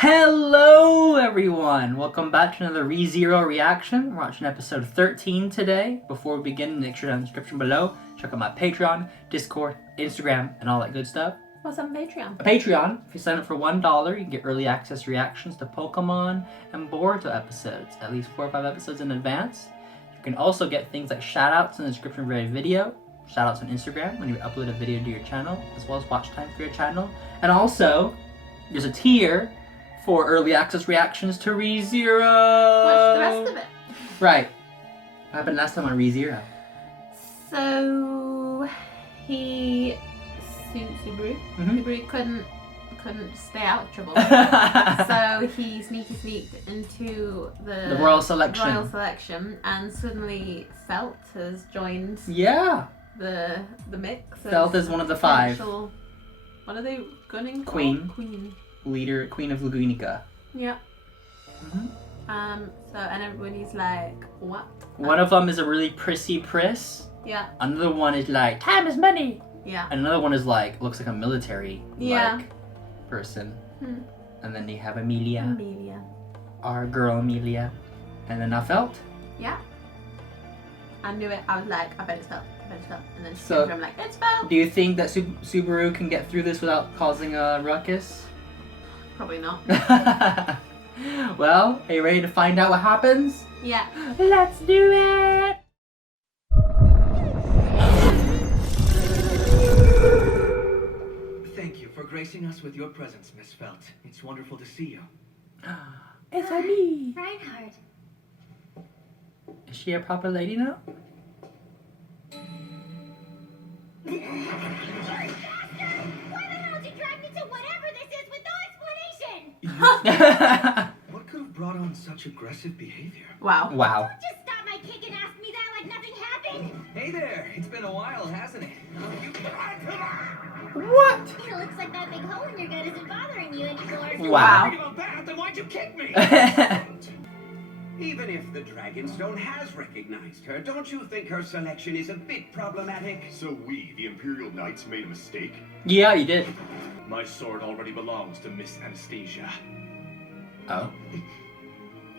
Hello everyone! Welcome back to another ReZero reaction. We're watching episode 13 today. Before we begin, make sure down in the description below, check out my Patreon, Discord, Instagram, and all that good stuff. What's on Patreon? A Patreon, if you sign up for $1, you can get early access reactions to Pokemon and Boruto episodes, at least 4 or 5 episodes in advance. You can also get things like shoutouts in the description of every video, shoutouts on Instagram when you upload a video to your channel, as well as watch time for your channel. And also, there's a tier for early access reactions to ReZero. What's the rest of it? Right. What happened last time on ReZero? So Subaru couldn't stay out of trouble. So he sneaked into the Royal Selection. And suddenly Felt has joined the mix. Felt is one of the 5. What are they gunning for? Queen. Queen of Lagunica. Yeah. So and everybody's like, what? One of them is a really prissy Pris. Yeah. Another one is like, time is money. Yeah. And another one is like, looks like a military person. And then you have Emilia. Our girl Emilia. And then I Felt. Yeah. I knew it. I was like, I bet it's Felt. And then I'm like, it's Felt. Do you think that Subaru can get through this without causing a ruckus? Probably not. Well, are you ready to find out what happens? Yeah. Let's do it! Thank you for gracing us with your presence, Miss Felt. It's wonderful to see you. It's me. Reinhard. Is she a proper lady now? Why the hell did you drag me to whatever this is with no explanation? What could have brought on such aggressive behavior? Wow. Wow. Just stop my kick and ask me that like nothing happened. Hey there, it's been a while, hasn't it? What? It looks like that big hole in your gut isn't bothering you anymore. Wow. About that, then why'd you kick me? Even if the Dragonstone has recognized her, don't you think her selection is a bit problematic? So we, the Imperial Knights, made a mistake? Yeah, you did. My sword already belongs to Miss Anastasia. Oh.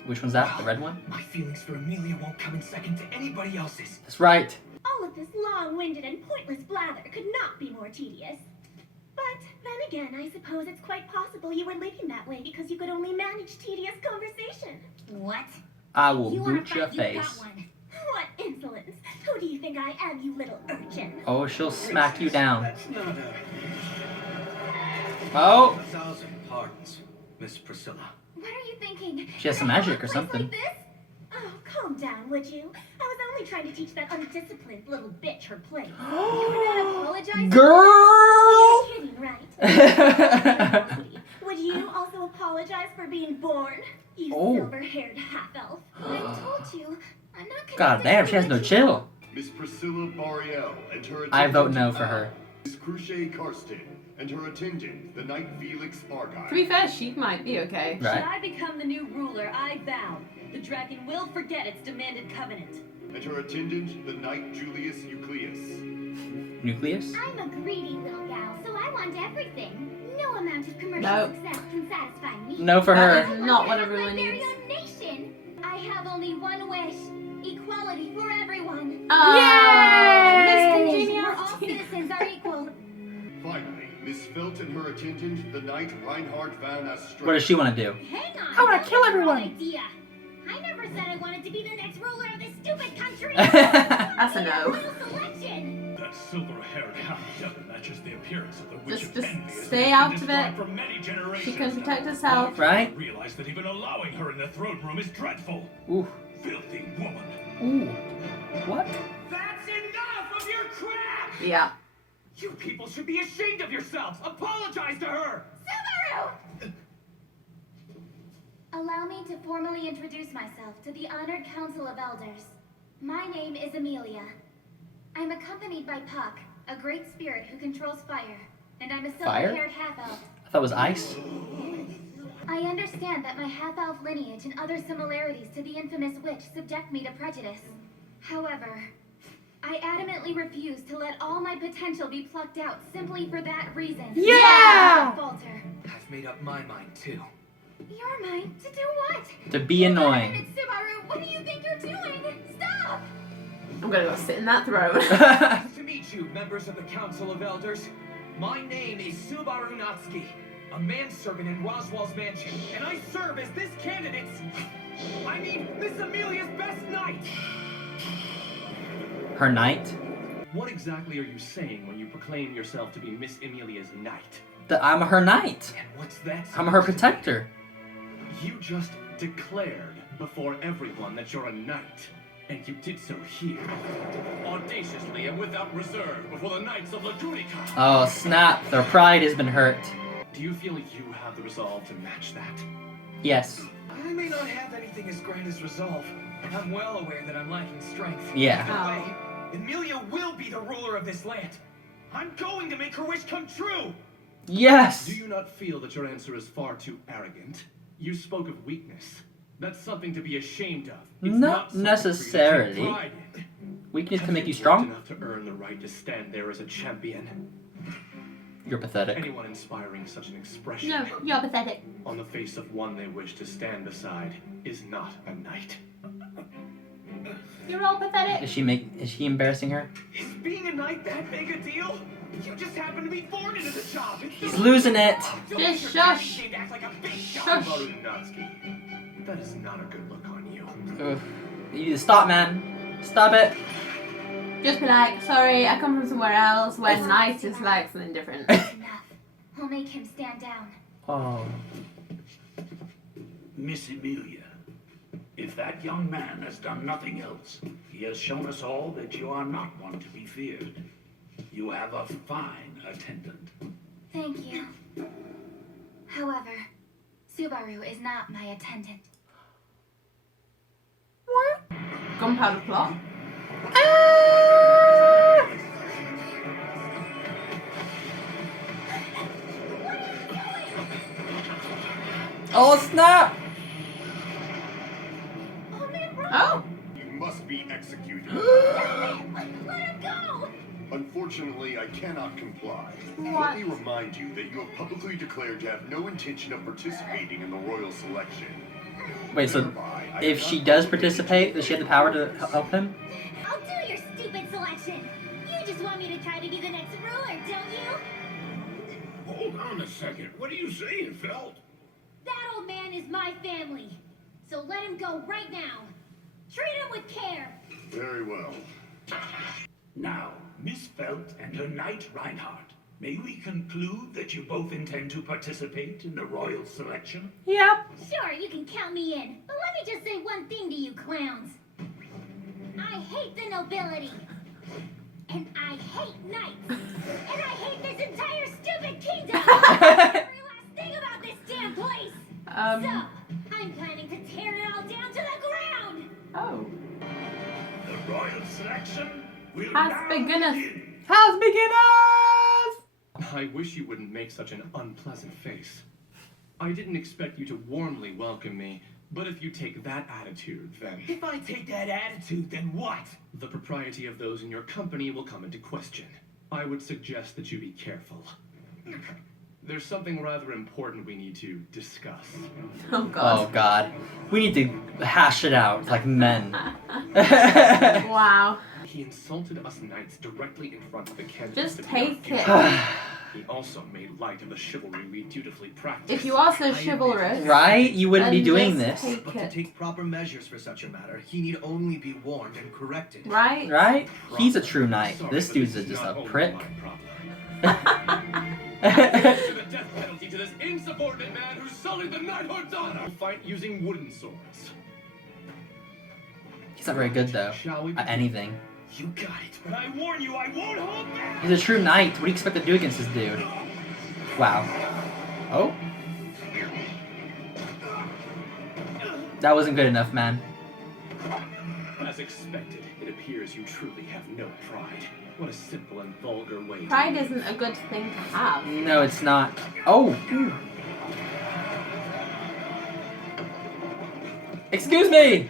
Which one's that? The red one? My feelings for Emilia won't come in second to anybody else's. That's right. All of this long-winded and pointless blather could not be more tedious. But then again, I suppose it's quite possible you were living that way because you could only manage tedious conversation. What? I will You boot your fight, face. You got one. What insolence! Who do you think I am, you little urchin? Oh, she'll smack you down. That's not a... Oh! 1,000 pardons, Miss Priscilla. What are you thinking? She has some magic or something. Like this? Oh, calm down, would you? I was only trying to teach that undisciplined little bitch her place. You were not apologizing? Girl! You're kidding, right? Would you also apologize for being born? You silver-haired half-elf. I told you, I'm not connected. God damn, she has no chill. Miss Priscilla Boreal and her attendant... I vote no for her. Miss Crusch Karsten and her attendant, the Knight Felix To be fair, she might be okay. Right. Should I become the new ruler, I vow, the dragon will forget its demanded covenant. and her attendant, the Knight Julius Eucleus. Nucleus? I'm a greedy little gal, so I want everything. No amount of commercial success can satisfy me. No for That her. is not what I everyone want my needs. very own nation. I have only one wish: equality for everyone. Yay! Where all citizens are equal. Finally, Miss Felt and her attendant, the Knight Reinhard van Astraea. What does she want to do? Hang on. I wanna kill everyone. Idea. I never said I wanted to be the next ruler of this stupid country. That's a no. Selection. That silver-haired half-devil matches the appearance of the witch of Just envy as stay has out been of described it. for many generations She can protect now. herself. Right? Realize that even allowing her in the throne room is dreadful. Ooh. Filthy woman. Ooh. What? That's enough of your crap! Yeah. You people should be ashamed of yourselves! Apologize to her! Subaru! Allow me to formally introduce myself to the Honored Council of Elders. My name is Emilia. I'm accompanied by Puck, a great spirit who controls fire, and I'm a silver-haired half-elf. I thought it was ice. I understand that my half-elf lineage and other similarities to the infamous witch subject me to prejudice. However, I adamantly refuse to let all my potential be plucked out simply for that reason. Yeah! Falter. I've made up my mind too. You're mine to do what? To be annoying. It's Subaru. What do you think you're doing? Stop! I'm gonna go sit in that throne. Nice to meet you, members of the Council of Elders. My name is Subaru Natsuki, a manservant in Roswell's mansion, and I serve as this candidate's... Miss Emilia's best knight! Her knight? What exactly are you saying when you proclaim yourself to be Miss Emilia's knight? That I'm her knight. And what's that? I'm her protector. You just declared before everyone that you're a knight. And you did so here, audaciously and without reserve, before the Knights of Lagunica. Oh snap, their pride has been hurt. Do you feel you have the resolve to match that? Yes. I may not have anything as grand as resolve. I'm well aware that I'm lacking strength. Yeah. Either way, Emilia will be the ruler of this land. I'm going to make her wish come true! Yes! Do you not feel that your answer is far too arrogant? You spoke of weakness. That's something to be ashamed of. It's Not something for you to take necessarily. pride in. Weakness can Have make you worked strong. enough to earn the right to stand there as a champion. You're pathetic. Anyone inspiring such an expression No, you're pathetic. on the face of one they wish to stand beside is not a knight. You're all pathetic. Is she embarrassing her? Is being a knight that big a deal? You just happen to be born into the job. He's losing it. Don't Just make your daddy shush. seem to act like a big Shush. shot. Varunatsuki, that is not a good look on you. Ugh. You need to stop, man. Stop it. Just be like, sorry, I come from somewhere else where night is like something different. Enough. I'll make him stand down. Oh. Miss Emilia, if that young man has done nothing else, he has shown us all that you are not one to be feared. You have a fine attendant. Thank you. However, Subaru is not my attendant. Gunpowder plot. Oh snap! Oh. You must be executed. Let him go! Unfortunately, I cannot comply. What? Let me remind you that you have publicly declared to have no intention of participating in the royal selection. Wait, so Thereby, I if have she not does granted participate, you does she have the power to help him? I'll do your stupid selection. You just want me to try to be the next ruler, don't you? Hold on a second. What are you saying, Felt? That old man is my family. So let him go right now. Treat him with care. Very well. Now, Miss Felt and her knight Reinhard, may we conclude that you both intend to participate in the royal selection? Yep. Sure, you can count me in. But let me just say one thing to you clowns. I hate the nobility. And I hate knights. And I hate this entire stupid kingdom. Every last thing about this damn place. So, I'm planning to tear it all down to the ground. Oh. The royal selection will Has now begunners. begin. How's beginners? I wish you wouldn't make such an unpleasant face. I didn't expect you to warmly welcome me, but if you take that attitude, then If I take that attitude, then what? the propriety of those in your company will come into question. I would suggest that you be careful. There's something rather important we need to discuss. Oh god. Oh god. We need to hash it out like men. Wow. He insulted us knights directly in front of the candidates. Just to be our take future. it. He also made light of the chivalry we dutifully practice. If you are so chivalrous, Right? You wouldn't be then doing just this. take But to it. take proper measures for such a matter, he need only be warned and corrected. Right? Right? He's a true knight. Sorry, This but dude's is just not a only prick. my problem. To the death penalty to this insubordinate man who sullied the knighthood's honor. We'll fight using wooden swords. He's not very good though Shall we? at anything. You got it, but I warn you, I won't hold back! He's a true knight. What do you expect to do against this dude? Wow. Oh? That wasn't good enough, man. As expected, it appears you truly have no pride. What a simple and vulgar way. Pride to isn't a good thing to have. No, it's not. Oh! Excuse me!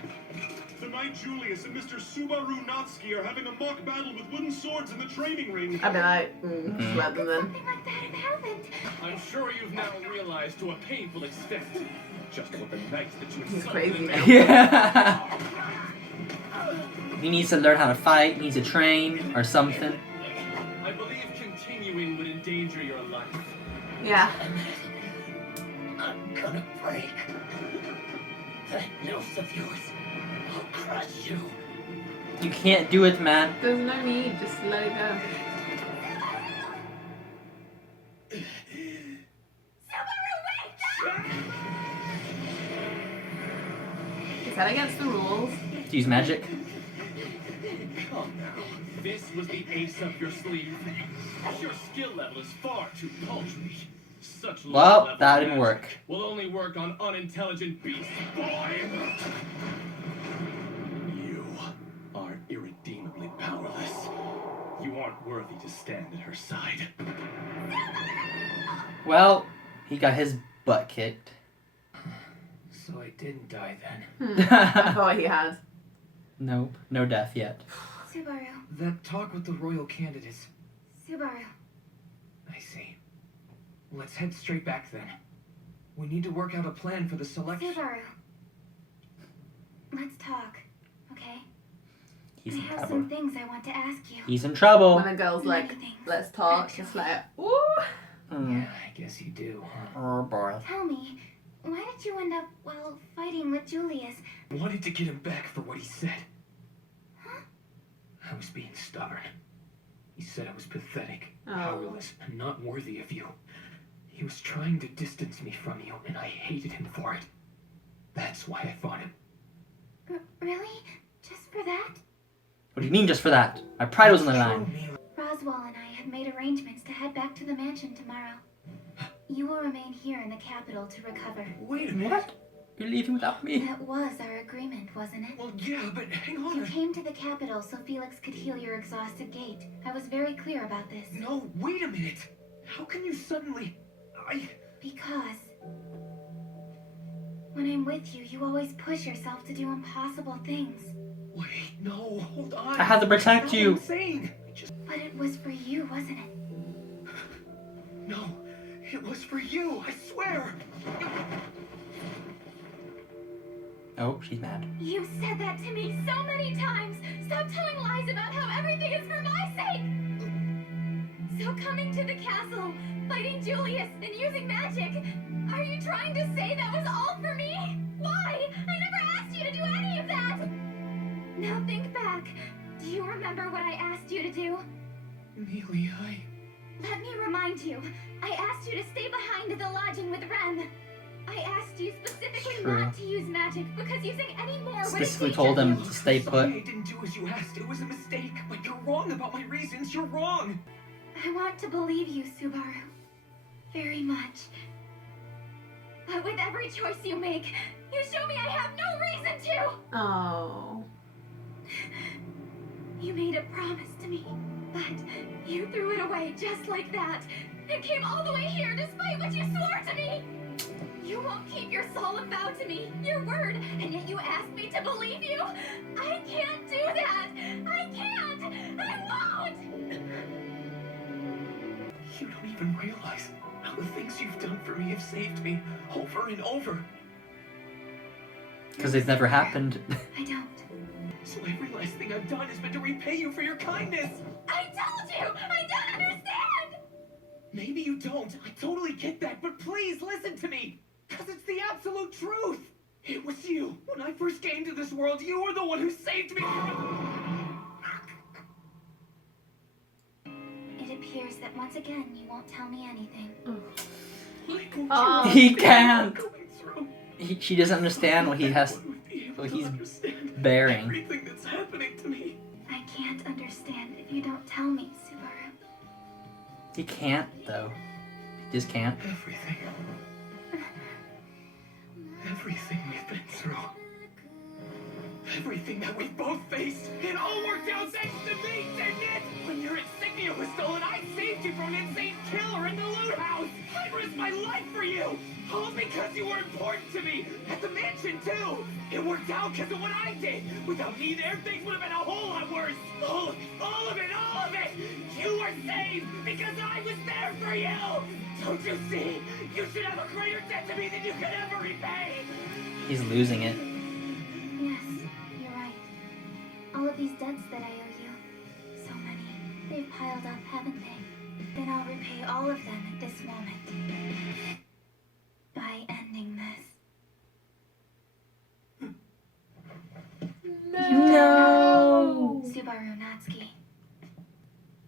The Knight Julius and Mr. Subaru Natsuki are having a mock battle with wooden swords in the training ring. I'd be like, let them then. Something like that had happened. I'm sure you've now realized demoralized to a painful extent. Just what the knight that you He's insulted crazy. and Yeah. He needs to learn how to fight, he needs to train, or something. I believe continuing would endanger your life. Yeah. I'm gonna break. That nose of yours. I'll crush you. You can't do it, man. There's no need, just let it go. Is that against the rules? To use magic. Come now. This was the ace up your sleeve. Your skill level is far too paltry. Such low Well, level that didn't magic work. Will only work on unintelligent beasts, boy! You are irredeemably powerless. You aren't worthy to stand at her side. Well, he got his butt kicked. So I didn't die then. I thought he had. Nope, no death yet. Subaru. That talk with the royal candidates. Subaru. I see. Let's head straight back then. We need to work out a plan for the selection. Subaru. Let's talk, okay? He's I in have trouble. some things I want to ask you. He's in trouble. When a girl's like, Many things, let's talk, actually. just like, ooh. Yeah, I guess you do, huh? Oh boy. Tell me, why did you end up, well, fighting with Julius? Wanted to get him back for what he said. Huh? I was being stubborn. He said I was pathetic, Oh. powerless, and not worthy of you. He was trying to distance me from you, and I hated him for it. That's why I fought him. Really? Just for that? What do you mean just for that? My pride was on the line. Roswell and I have made arrangements to head back to the mansion tomorrow. You will remain here in the capital to recover. Wait a minute. What? You're leaving without me? That was our agreement, wasn't it? Well, yeah, but hang on. You came to the capital so Felix could heal your exhausted gait. I was very clear about this. No, wait a minute. How can you suddenly... Because when I'm with you, you always push yourself to do impossible things. Wait, no, hold on. I had to protect That's you. not what I'm saying. But it was for you, wasn't it? No, it was for you, I swear. Oh, she's mad. You said that to me so many times. Stop telling lies about how everything is for my sake. So coming to the castle, fighting Julius, and using magic, are you trying to say that was all for me? Why? I never asked you to do any of that. Now think back. Do you remember what I asked you to do? Emilia, Let me remind you. I asked you to stay behind the lodging with Ren. I asked you specifically True. not to use magic because using any more Specifically would told him endanger to stay Sorry put. I didn't do as you asked. It was a mistake. But you're wrong about my reasons. You're wrong. I want to believe you, Subaru. Very much. But with every choice you make, you show me I have no reason to! Oh. You made a promise to me, but you threw it away just like that. And came all the way here despite what you swore to me! You won't keep your solemn vow to me, your word, and yet you asked me to believe you? I can't do that! I can't! I won't! You don't even realize how the things you've done for me have saved me over and over. Because it's never happened. I don't. So every last thing I've done has been to repay you for your kindness. I told you! I don't understand! Maybe you don't. I totally get that, but please listen to me. Because it's the absolute truth. It was you. When I first came to this world, you were the one who saved me It appears that once again you won't tell me anything. Oh. He can't. She doesn't understand what he has, what he's bearing. Everything that's happening to me. I can't understand if you don't tell me, Subaru. He can't, though. He just can't. Everything. Everything we've been through. Everything that we've both faced. It all worked out thanks to me, didn't it? When your insignia was stolen, I saved you from an insane killer in the loot house. I'm my life for you! All because you were important to me! At the mansion, too! It worked out because of what I did! Without me there, things would have been a whole lot worse! All of it! You were saved because I was there for you! Don't you see? You should have a greater debt to me than you could ever repay! He's losing it. Yes, you're right. All of these debts that I owe you. So many. They've piled up, haven't they? Then I'll repay all of them at this moment. By ending this. No! Subaru Natsuki.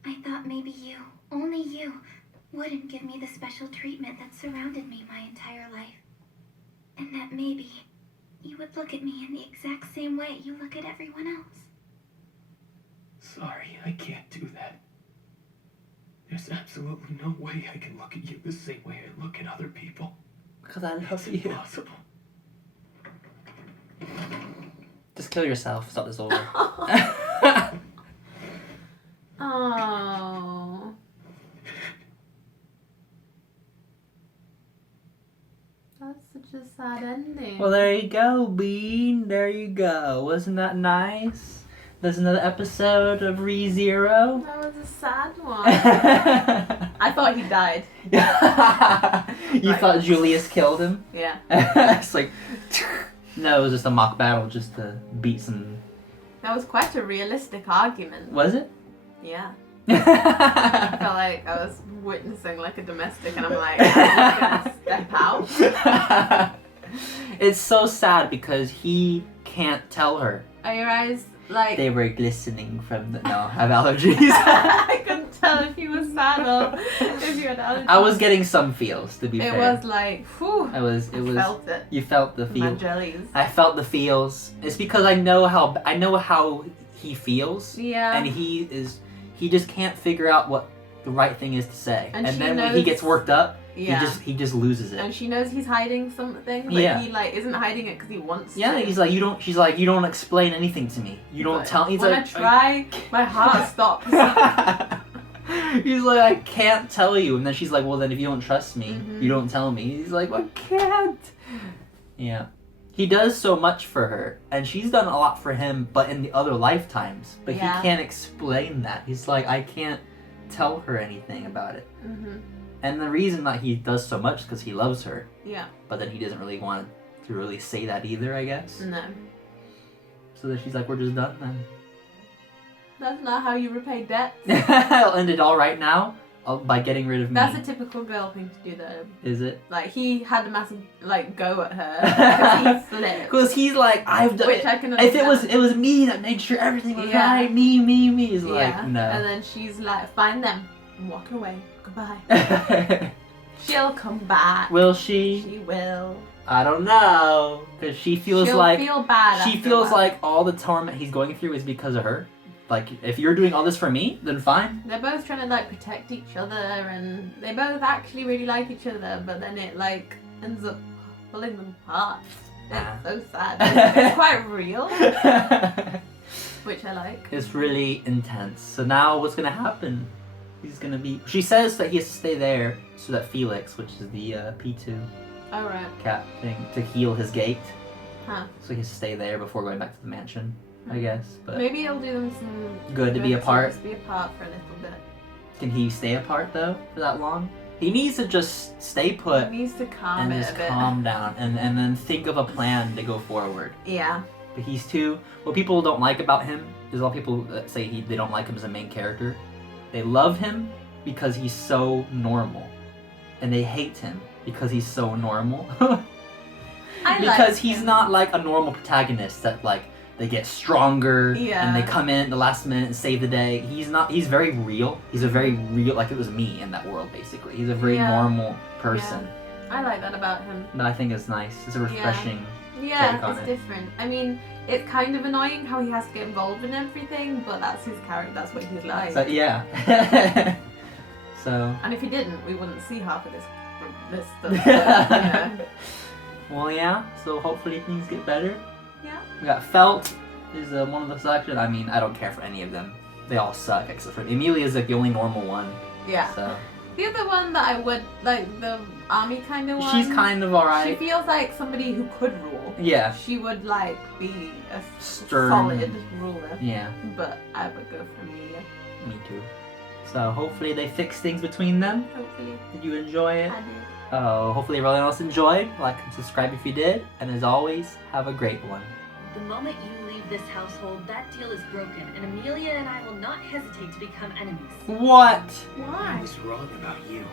I thought maybe you, only you, wouldn't give me the special treatment that surrounded me my entire life. And that maybe you would look at me in the exact same way you look at everyone else. Sorry, I can't do that. There's absolutely no way I can look at you the same way I look at other people. Because I love It's you. impossible. Just kill yourself. Stop this over. Oh. That's such a sad ending. Well, there you go, Bean. There you go. Wasn't that nice? There's another episode of ReZero. That was a sad one. I thought he died. You thought Julius killed him? Yeah. It's like, no, it was just a mock battle just to beat some. That was quite a realistic argument. Was it? Yeah. I felt like I was witnessing like a domestic and I'm like, I'm gonna step out. It's so sad because he can't tell her. Are your eyes like... They were glistening from the... No, I have allergies. I couldn't tell if you were sad or if you had allergies. I was getting some feels, to be fair. It was like, whew. I felt it. You felt the My feels. jellies. I felt the feels. It's because I know how he feels. Yeah. And he just can't figure out what the right thing is to say. And she then when he knows- gets worked up, Yeah. he just loses it. And she knows he's hiding something. Like, Yeah. he like isn't hiding it because he wants Yeah, to. he's like, she's like, you don't explain anything to me. You don't But tell. He's when like, I try, my heart stops. He's like, I can't tell you. And then she's like, well, then if you don't trust me, Mhm. you don't tell me. He's like, well, I can't. Yeah. He does so much for her, and she's done a lot for him, but in the other lifetimes. But Yeah. he can't explain that. He's like, I can't tell her anything about it. Mm-hmm. And the reason that he does so much is because he loves her. Yeah. But then he doesn't really want to really say that either, I guess. No. So then she's like, we're just done then. That's not how you repay debt. I'll end it all right now by getting rid of me. That's a typical girl thing to do though. Is it? Like he had a massive like go at her because he slipped. Because he's like, I've done Which I can If it understand. was me that made sure everything was Yeah. right, me. He's Yeah. like, no. And then she's like, find them. I'm walking away. Goodbye. She'll come back. Will she? She will. I don't know. Because she feels She'll like feel bad. she after feels a while. like all the torment he's going through is because of her. Like, if you're doing all this for me, then fine. They're both trying to like protect each other, and they both actually really like each other, but then it like ends up pulling them apart. It's so sad. It's quite real, which I like. It's really intense. So now what's gonna happen? He's gonna be. She says that he has to stay there so that Felix, which is the P2 Oh right. cat thing, to heal his gate. Huh. So he has to stay there before going back to the mansion, I guess. But Maybe he'll do them some Good to be apart. Just be apart for a little bit. can he stay apart though for that long? He needs to just stay put He needs to calm and it just a bit. calm down and then think of a plan to go forward. Yeah. But he's too. What people don't like about him is a lot of people that say they don't like him as a main character. They love him because he's so normal, and they hate him because he's so normal. Because he's not like a normal protagonist that like they get stronger and they Yeah. come in at the last minute and save the day. He's not. He's very real. He's a very real, like it was me in that world basically. He's a very Yeah. normal person. I like that about him. But I think it's nice. It's a refreshing Yeah, take on it's it. different. I mean, it's kind of annoying how he has to get involved in everything, but that's his character. That's what he's like. So yeah. So. And if he didn't, we wouldn't see half of this stuff. You know. Well, yeah. So hopefully things get better. Yeah. We got Felt is one of the selection. I mean, I don't care for any of them. They all suck except for Emilia is like the only normal one. Yeah. So. The other one that I would like, the army kind of one. She's kind of alright. She feels like somebody who could rule. Yeah. She would like be a Stern. solid ruler. Yeah. But I would go for Emilia. Me too. So hopefully they fix things between them. Hopefully. Did you enjoy it? I did. Hopefully everyone else enjoyed. Like and subscribe if you did. And as always, have a great one. The moment you leave this household, that deal is broken, and Emilia and I will not hesitate to become enemies. What? Why? What's wrong about you?